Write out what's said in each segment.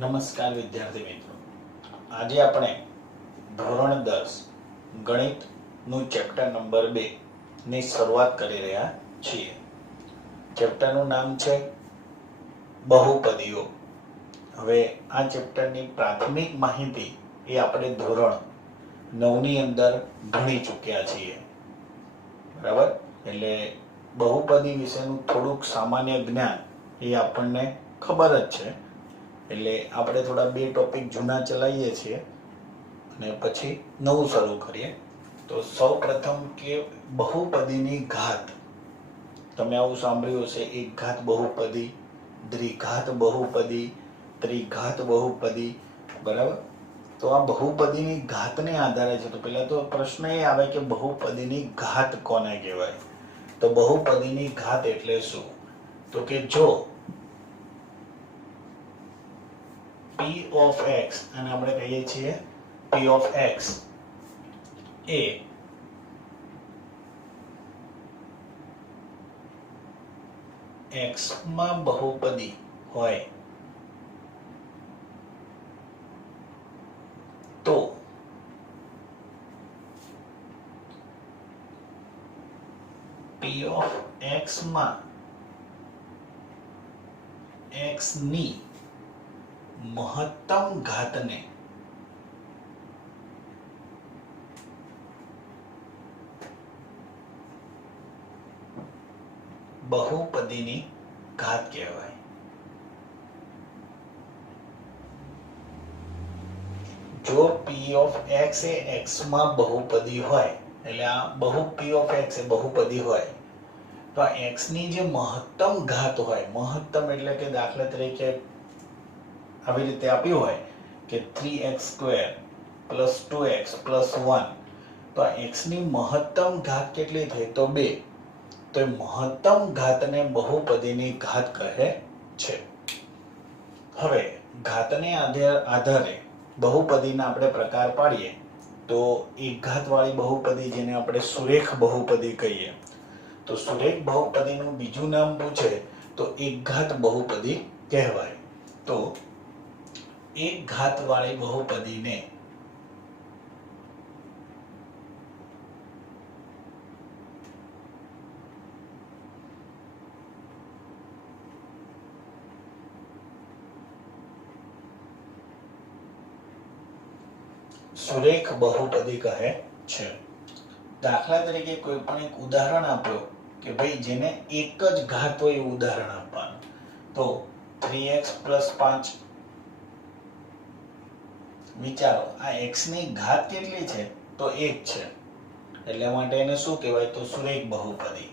નમસ્કાર વિદ્યાર્થી મિત્રો, આજે આપણે ધોરણ 10 ગણિતનું ચેપ્ટર નંબર 2 ની શરૂઆત કરી રહ્યા છીએ. ચેપ્ટરનું નામ છે બહુપદીઓ. હવે આ ચેપ્ટરની પ્રાથમિક માહિતી એ આપણે ધોરણ 9 ની અંદર ભણી ચૂક્યા છીએ, બરાબર. એટલે બહુપદી વિશેનું થોડુંક સામાન્ય જ્ઞાન એ આપણને ખબર જ છે. એટલે આપણે થોડા બે ટોપિક જૂના ચલાવીએ છીએ અને પછી નવું શરૂ કરીએ. તો સૌ પ્રથમ કે બહુપદીની ઘાત. તમે આવું સાંભળ્યું હશે, એક ઘાત બહુપદી, દ્વિઘાત બહુપદી, ત્રિઘાત બહુપદી, બરાબર. તો આ બહુપદીની ઘાતને આધારે છે. તો પહેલા તો પ્રશ્ન એ આવે કે બહુપદીની ઘાત કોને કહેવાય? તો બહુપદીની ઘાત એટલે શું? તો કે જો p of x, અને આપણે કહીએ છીએ p of x A x માં બહુપદી હોય તો p of x માં x ની મહત્તમ ઘાતને બહુપદીની ઘાત કહેવાય. જો p of x A x માં બહુપદી હોય, એટલે આ p of x એ બહુપદી હોય, તો આ x ની જે મહત્તમ ઘાત હોય, મહત્તમ એટલે કે દાખલા તરીકે આવી રીતે આપ્યું હોય કે 3x² + 2x + 1, તો આ x ની મહત્તમ ઘાત કેટલી થઈ? તો 2. તો એ મહત્તમ ઘાતને બહુપદીની ઘાત કહે છે. હવે ઘાતને આધારે બહુપદીના આપણે પ્રકાર પાડીએ. તો એક ઘાતવાળી બહુપદી, જેને આપણે સુરેખ બહુપદી કહીએ, તો સુરેખ બહુપદીનું બીજું નામ પૂછે તો એક ઘાત બહુપદી કહેવાય. તો એક ઘાતવાળી બહુપદીને સુરેખ બહુપદી કહે છે. દાખલા તરીકે કોઈ પણ એક ઉદાહરણ આપ્યો કે ભાઈ જેને એક જ ઘાત હોય એવું ઉદાહરણ આપવાનું. તો 3x + 5, વિચારો આ x ની ઘાત કેટલી છે? તો 1 છે. એટલે માટે એને શું કહેવાય? તો સુરેખ બહુપદી.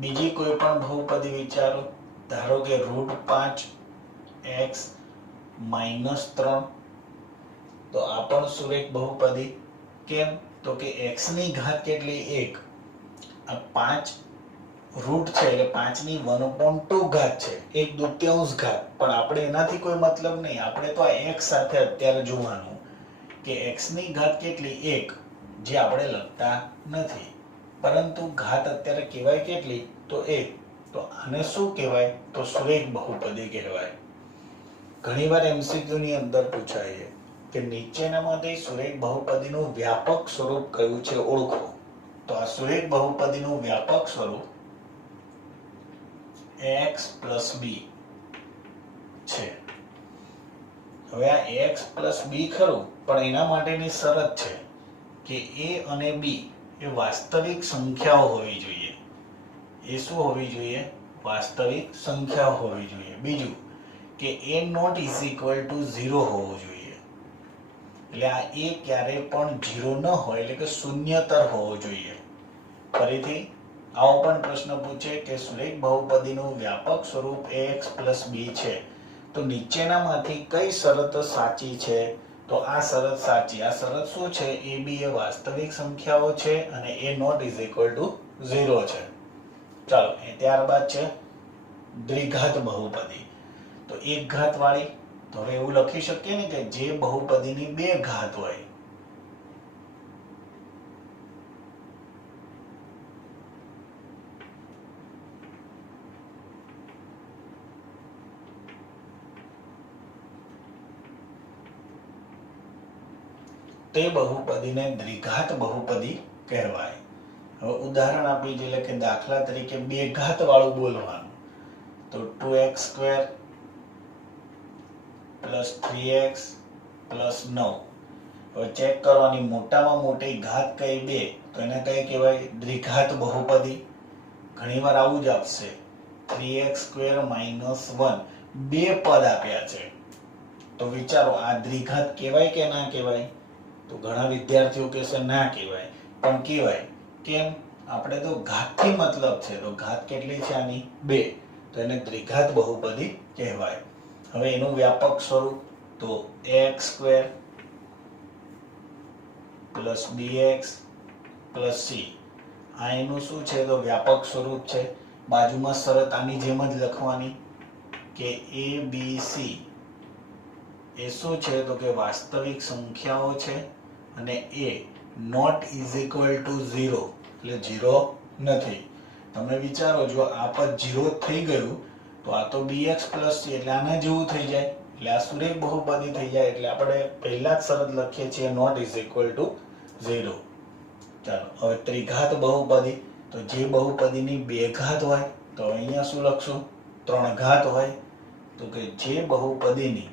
બીજી કોઈ પણ બહુપદી વિચારો, ધારો કે √5x - 3, તો આ પણ સુરેખ બહુપદી. કેમ? તો કે x ની ઘાત કેટલી? 1. આ 5 રૂટ છે એટલે 5 ની 1/2 ઘાત છે, 1/2 ઘાત. પણ આપણે એનાથી કોઈ મતલબ નહીં, આપણે તો આ x સાથે અત્યારે જોવાનું કે x ની ઘાત કેટલી? 1, જે આપણે લખતા નથી, પરંતુ ઘાત અત્યારે કહેવાય કેટલી? તો 1. તો આને શું કહેવાય? તો સુરેખ બહુપદી કહેવાય. ઘણીવાર MCQ ની અંદર પૂછાય છે કે નીચેનામાંથી સુરેખ બહુપદીનું વ્યાપક સ્વરૂપ કયું છે? ઓળખો. તો આ સુરેખ બહુપદીનું વ્યાપક સ્વરૂપ x + b છે. હવે આ x + b ખરું, પણ એના માટેની શરત છે કે a અને b એ વાસ્તવિક સંખ્યાઓ હોવી જોઈએ. એ શું હોવી જોઈએ? વાસ્તવિક સંખ્યાઓ હોવી જોઈએ. બીજું કે a ≠ = 0 હોવું જોઈએ. એટલે આ a ક્યારે પણ 0 ન હોય, એટલે કે શૂન્યતર હોવો જોઈએ. ફરીથી આવો પણ પ્રશ્ન પૂછે કે સુરેખ બહુપદીનું વ્યાપક સ્વરૂપ ax + b છે, તો નીચેનામાંથી કઈ શરત સાચી છે? તો આ શરત સાચી. આ શરત શું છે? a b એ વાસ્તવિક સંખ્યાઓ છે અને a ≠ = 0 છે. ચાલો, ત્યારબાદ છે દ્વિઘાત બહુપદી. તો એક ઘાત વાળી, તો હવે એવું લખી શકીએ ને કે જે બહુપદીની 2 ઘાત હોય. તે બહુપદીને દ્વિઘાત બહુપદી કહેવાય. હવે ઉદાહરણ આપી એટલે કે દાખલા તરીકે બે ઘાત વાળું બોલવાનું, તો 2x² + 3x + 9. હવે ચેક કરવાની મોટામાં મોટી ઘાત કઈ 2, તો એને કઈ કહેવાય? દ્વિઘાત બહુપદી. ઘણીવાર આવું જ આપશે, 3x² - 1. બે પદ આપ્યા છે, તો વિચારો આ દ્વિઘાત કહેવાય કે ના કહેવાય? તો ઘણા વિદ્યાર્થીઓ કહેશે ના કહેવાય, પણ કહેવાય. કેમ? આપણે તો ઘાતથી મતલબ છે, તો ઘાત કેટલી છે આની? 2, તો એને દ્વિઘાત બહુપદી કહેવાય. હવે એનું વ્યાપક સ્વરૂપ તો ax² + bx + c. આ એનું શું છે? તો વ્યાપક સ્વરૂપ છે. બાજુમાં શરત આની જેમ જ લખવાની કે a b c એ શું છે? તો કે વાસ્તવિક સંખ્યાઓ છે અને a not = 0, એટલે 0 નથી. તમે વિચારો, જો આ પદ 0 થઈ ગયું તો આ તો bx + c એટલે આના જેવું થઈ જાય, એટલે આ સુરેખ બહુપદી થઈ જાય. એટલે આપણે પહેલા જ શરત લખીએ છીએ not = 0. ચાલો હવે ત્રિઘાત બહુપદી, તો જે બહુપદીની બે ઘાત હોય તો અહીંયા શું લખશું? 3 ઘાત હોય. તો કે જે બહુપદીની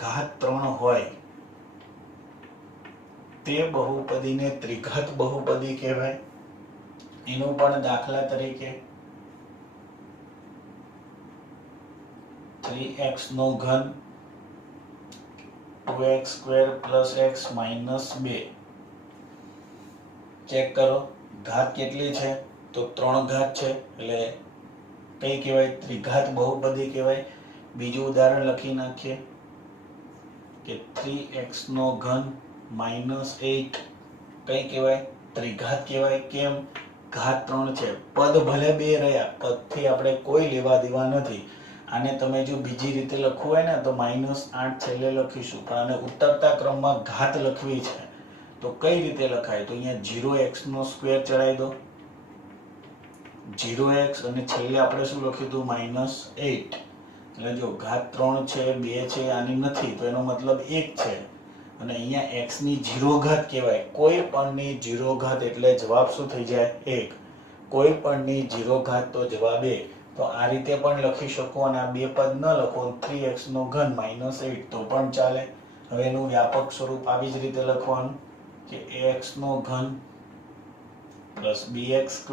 ઘાત 3 હોય તે બહુપદીને ત્રિઘાત બહુપદી કહેવાય. એનું પણ દાખલા તરીકે 3x3 2x² + x - 2. ચેક કરો, ઘાત કેટલી છે? તો 3 ઘાત છે, એટલે કઈ કહેવાય? ત્રિઘાત બહુપદી કહેવાય. બીજું ઉદાહરણ લખી નાખીએ કે 3x3 - 8 કઈ કહેવાય? ત્રિઘાત કહેવાય. કેમ? ઘાત 3 છે, પદ ભલે 2 રહ્યા, પદથી આપણે કોઈ લેવા દેવા નથી. આને તમે જો બીજી રીતે લખવું હોય ને તો -8 છેલ્લે લખીશું, પણ આને ઉતરતા ક્રમમાં ઘાત લખવી છે તો કઈ રીતે લખાય? તો અહીંયા 0x² ચડાવી દો, 0x અને છેલ્લે આપણે શું લખ્યું હતું? -8. એટલે જો ઘાત 3 છે, 2 છે, આની નથી, તો એનો મતલબ 1 છે. અને અહીંયા x ની 0 ઘાત કહેવાય. કોઈ પણની 0 ઘાત એટલે જવાબ શું થઈ જાય? 1. કોઈ પણની 0 ઘાત તો જવાબ 1. તો આ રીતે પણ લખી શકો, અને આ બે પદ ન લખો 3x3 - 8 તો પણ ચાલે. હવે એનું વ્યાપક સ્વરૂપ આવી જ રીતે લખવાનું કે ax3 + bx²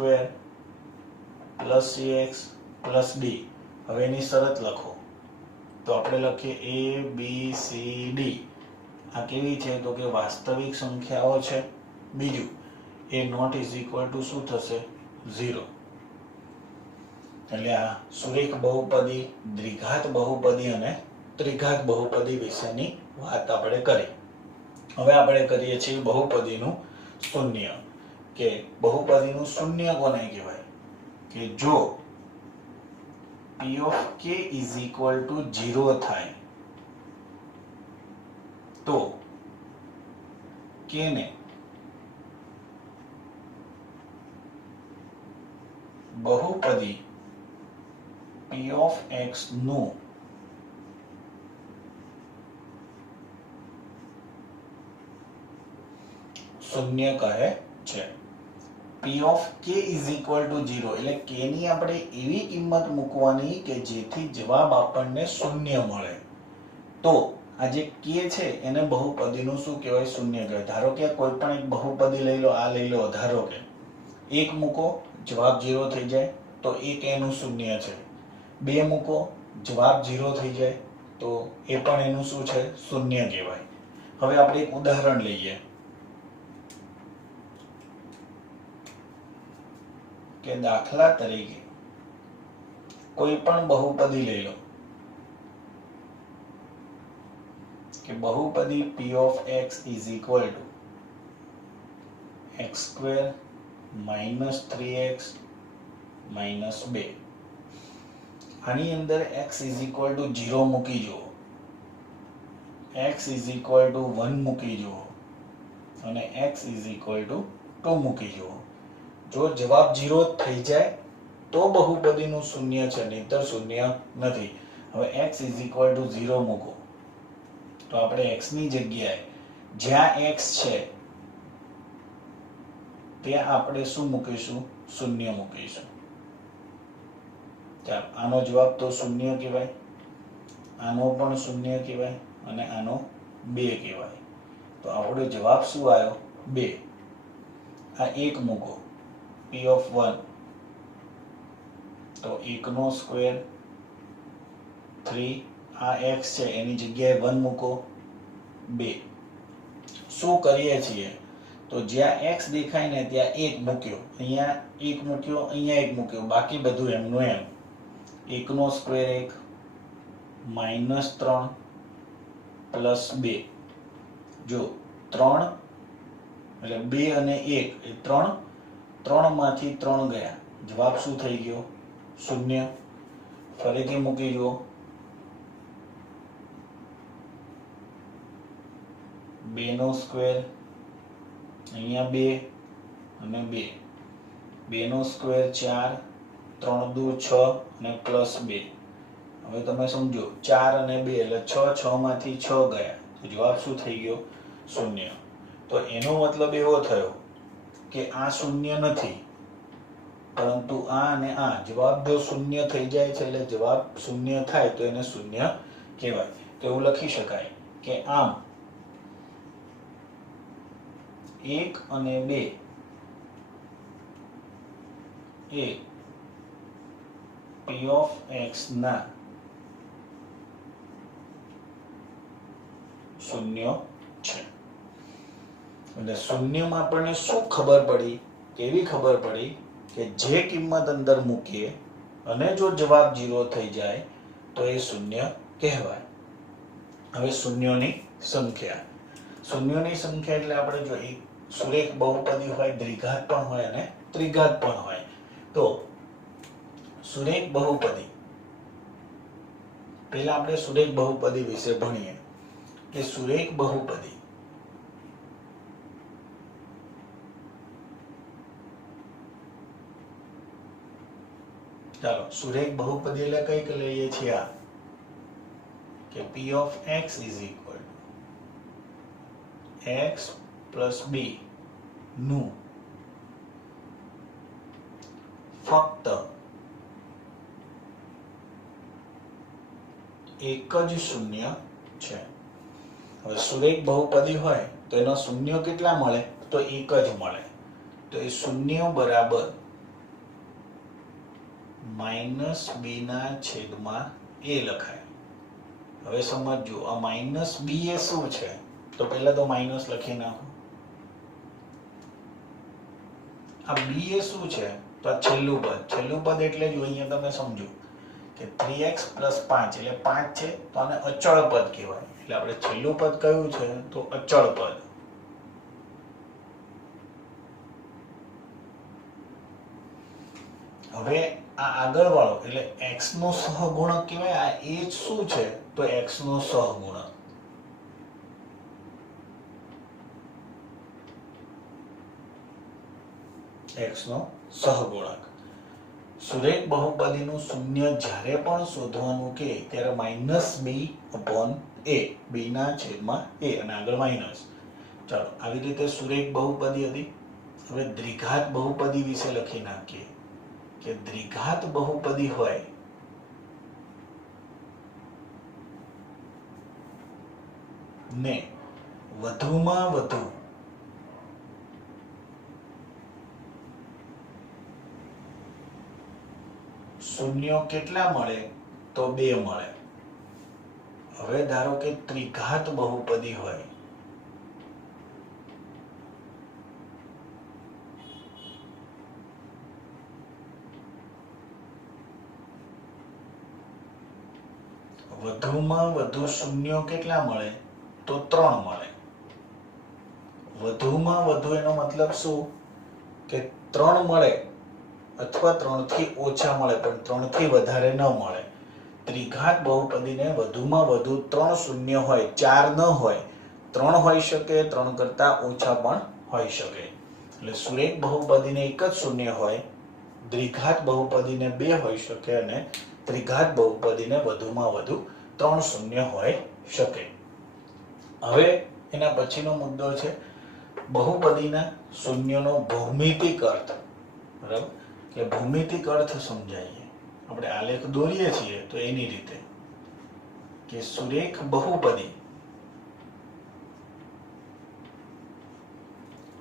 + cx + d. હવે એની શરત લખો, તો આપણે લખીએ a b c d. આ કેવી છે? તો કે વાસ્તવિક સંખ્યાઓ છે. બીજું a not = શું થશે? 0. એટલે આ સુરેખ બહુપદી, દ્વિઘાત બહુપદી અને ત્રિઘાત બહુપદી વિશેની વાત આપણે કરી. હવે આપણે કરીએ છીએ બહુપદીનું શૂન્ય. કે બહુપદીનું શૂન્ય કોને કહેવાય? કે જો p of k = 0 થાય તો k ને બહુપદી p of x નું શૂન્ય કહે છે. p of k = 0 એટલે k ની આપણે એવી કિંમત મૂકવાની કે જેથી જવાબ આપણને શૂન્ય મળે. તો આ જે k છે એને બહુપદીનું શું કહેવાય? શૂન્ય કહેવાય. ધારો કે કોઈ પણ એક બહુપદી લઈ લો, આ લઈ લો, ધારો કે 1 મૂકો, જવાબ 0 થઈ જાય તો 1 એનું શૂન્ય છે. 2 મૂકો, જવાબ 0 થઈ જાય તો એ પણ એનું શું છે? શૂન્ય કહેવાય. હવે આપણે એક ઉદાહરણ લઈએ કે દાખલા તરીકે કોઈ પણ બહુપદી લઈ લો કે બહુપદી p of x = x² - 3x - 2. આની અંદર x = 0 મૂકી જુઓ, x = 1 મૂકી જુઓ અને x = 2 મૂકી જુઓ. જો જવાબ 0 થઈ જાય તો બહુપદીનું શૂન્ય છે, નહીંતર શૂન્ય નથી. હવે x = 0 મૂકો તો આપણે x ની જગ્યાએ જ્યાં x છે ત્યાં આપણે શું મૂકીશું? શૂન્ય મૂકીશું. ચાલો, આનો જવાબ તો શૂન્ય કહેવાય, આનો પણ શૂન્ય કહેવાય અને આનો 2 કહેવાય. તો આપણો જવાબ શું આવ્યો? 2. આ 1 મૂકો p(1) તો 1 નો સ્ક્વેર 3, આ x છે એની જગ્યાએ 1 મૂકો 2. શું કરીએ છીએ? તો જ્યાં x દેખાય ને ત્યાં 1 મૂક્યો, અહીંયા 1 મૂક્યો, અહીંયા 1 મૂક્યો, બાકી બધું એમનું એમ. 1 નો સ્ક્વેર 1 -3 +2. જો 3 એટલે 2 અને 1 એ 3, 3 માંથી 3 ગયા, જવાબ શું થઈ ગયો? શૂન્ય. ફરીથી મૂકી જુઓ, 2 નો સ્ક્વેર, અહીંયા 2 અને 2, 2 નો સ્ક્વેર 4, 3 દુ 6 અને +2. હવે તમે સમજો 4 અને 2 એટલે 6, 6 માંથી 6 ગયા, તો જવાબ શું થઈ ગયો? શૂન્ય. તો એનો મતલબ એવો થયો કે આ શૂન્ય નથી, પરંતુ આ અને આ જવાબ જો શૂન્ય થઈ જાય છે એટલે જવાબ શૂન્ય થાય તો એને શૂન્ય કહેવાય. તો એવું લખી શકાય કે આમ 1 અને 2 એ p(x) ના શૂન્ય છે. એટલે શૂન્યમાં આપણને શું ખબર પડી? કેવી ખબર પડી કે જે કિંમત અંદર મૂકીએ અને જો જવાબ 0 થઈ જાય તો એ શૂન્ય કહેવાય. હવે શૂન્યોની સંખ્યા. શૂન્યોની સંખ્યા એટલે આપણે જો એક સુરેખ બહુપદી હોય, દ્વિઘાત પણ હોય અને ત્રિઘાત પણ હોય. તો સુરેખ બહુપદી, પહેલા આપણે સુરેખ બહુપદી વિશે ભણીએ કે સુરેખ બહુપદી ચાલો, સુરેખ બહુપદી એટલે કઈક લઈએ છીએ આ કે p(x) = x + b નું ફક્ત એક જ શૂન્ય છે. હવે સુરેખ બહુપદી હોય તો એનો શૂન્ય કેટલા મળે? તો એક જ મળે. તો એ શૂન્ય બરાબર -b/a લખાય. હવે સમજો આ -b એ શું છે? તો પહેલા તો માઈનસ લખી નાખો. આ b એ શું છે? તો આ છેલ્લું પદ એટલે જો અહીંયા તમે સમજો કે 3x + 5 એટલે 5 છે, તો આને અચળ પદ કહેવાય. એટલે આપણે છેલ્લું પદ કયું છે? તો અચળ પદ. હવે આ આગળ વાળો એટલે x નો સહગુણક કહેવાય. આ એ શું છે? તો x નો સહગુણક. x નો સહગુણક. સુરેખ બહુપદીનું શૂન્ય જ્યારે પણ શોધવાનું કે ત્યારે -b/a, b/a અને આગળ માઈનસ. ચાલો, આવી રીતે સુરેખ બહુપદી હતી. હવે દ્વિઘાત બહુપદી વિશે લખી નાખીએ કે દ્વિઘાત બહુપદી હોય ને વધુમાં વધુ શૂન્યો કેટલા મળે? તો 2 મળે. હવે ધારો કે ત્રિઘાત બહુપદી હોય વધુમાં વધુ શૂન્યો કેટલા મળે? તો 3 મળે. વધુમાં વધુ એનો મતલબ શું? કે 3 મળે અથવા 3 થી ઓછા મળે, પણ 3 થી વધારે ન મળે. ત્રિઘાત બહુપદીને વધુમાં વધુ 3 શૂન્ય હોય, 4 ન હોય, 3 હોઈ શકે, 3 કરતા ઓછા પણ હોઈ શકે. એટલે સુરેખ બહુપદીને એક જ શૂન્ય હોય, દ્વિઘાત બહુપદીને 2 હોઈ શકે અને ત્રિઘાત બહુપદીને વધુમાં વધુ 3 શૂન્ય હોઈ શકે. હવે એના પછીનો મુદ્દો છે બહુપદીના શૂન્યનો ભૌમિતિક અર્થ. બરાબર, કે ભૌમિતિક અર્થ સમજાવીએ. આપણે આલેખ દોરીએ છીએ તો એની રીતે કે સુરેખ બહુપદી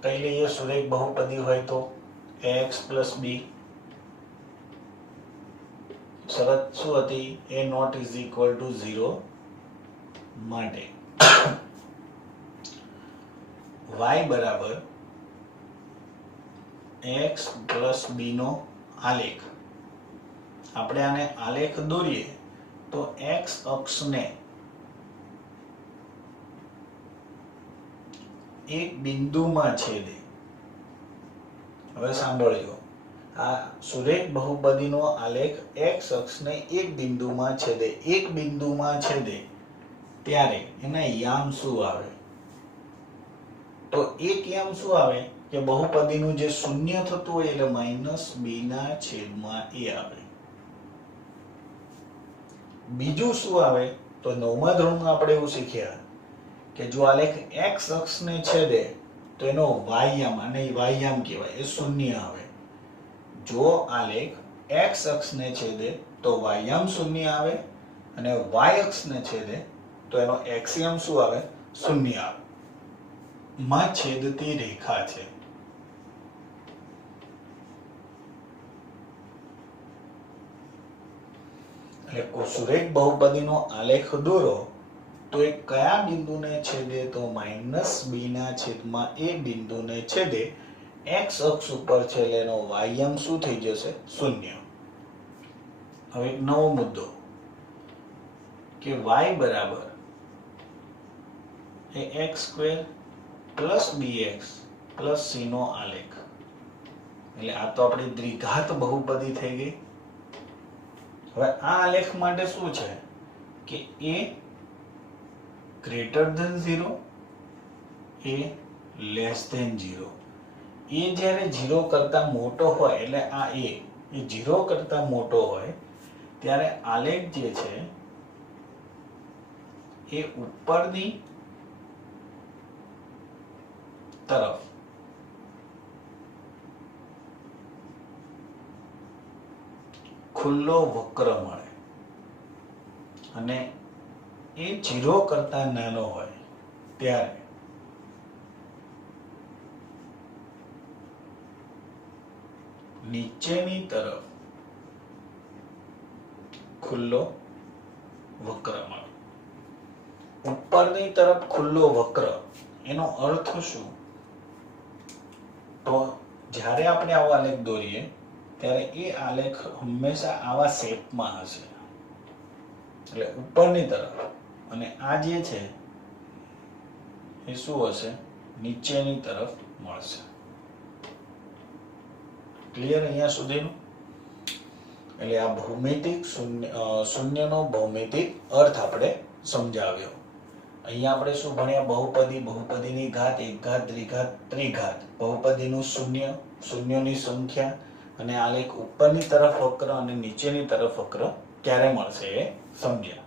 કઈ લઈએ? સુરેખ બહુપદી હોય તો ax + b. શરત શું હતી? a not is equal to 0 માટે y બરાબર x + b નો આલેખ. આપણે આને આલેખ દોરીએ તો x અક્ષને એક બિંદુમાં છેદે. હવે સાંભળજો, આ સુરેખ બહુપદીનો આલેખ x અક્ષને એક બિંદુમાં છેદે. એક બિંદુમાં છેદે ત્યારે એના યામ શું આવે? તો એક યામ શું આવે કે બહુપદીનું જે શૂન્ય થતું હોય એટલે -b/a આવે. બીજું શું આવે? તો 9મા ધોરણમાં આપણે એવું શીખ્યા કે જો આલેખ x અક્ષને છેદે તો એનો y યામ, અને y યામ કહેવાય, એ શૂન્ય આવે. જો આલેખ x અક્ષને છેદે તો y યામ શૂન્ય આવે, અને y અક્ષને છેદે તો એનો x યામ શું આવે? શૂન્ય આવે. માં છેદતી રેખા છે. એટલે સુરેખ બહુપદીનો આલેખ દોરો તો એ કયા બિંદુને છેદે? તો -b/a બિંદુને છેદે. x અક્ષ ઉપર છે એટલે એનો y યામ શું થઈ જશે? શૂન્ય. હવે એક નવો મુદ્દો કે y બરાબર એ x² + bx + c નો આલેખ. એટલે આ તો આપણી દ્વિઘાત બહુપદી થઈ ગઈ. હવે આ આલેખ માટે શું છે કે a greater than 0, a less than 0. એ જ્યારે 0 કરતા મોટો હોય એટલે આ a એ 0 કરતા મોટો હોય ત્યારે આલેખ જે છે એ ઉપરની તરફ ખુલ્લો વક્ર મળે, અને એ 0 કરતા નાનો હોય ત્યારે નીચેની તરફ ખુલ્લો વક્ર મળે. ઉપરની તરફ ખુલ્લો વક્ર એનો અર્થ શું? તો જ્યારે આપણે આવો આલેખ દોરીએ ત્યારે એ આલેખ હંમેશા આવા શેપમાં હશે. એટલે ઉપરની તરફ, અને આ જે છે એ શું હશે? નીચેની તરફ મળશે. ક્લિયર અહીંયા સુધીનું? એટલે આ ભૌમિતિક શૂન્યનો ભૌમિતિક અર્થ આપણે સમજાવ્યો. અહીંયા આપણે શું ભણ્યા? બહુપદી, બહુપદીની ઘાત, એકઘાત, દ્વિઘાત, ત્રિઘાત, બહુપદીનું શૂન્ય, શૂન્યોની સંખ્યા, અને આલેખ ઉપરની તરફ વક્ર અને નીચેની તરફ વક્ર ક્યારે મળશે એ સમજ્યા.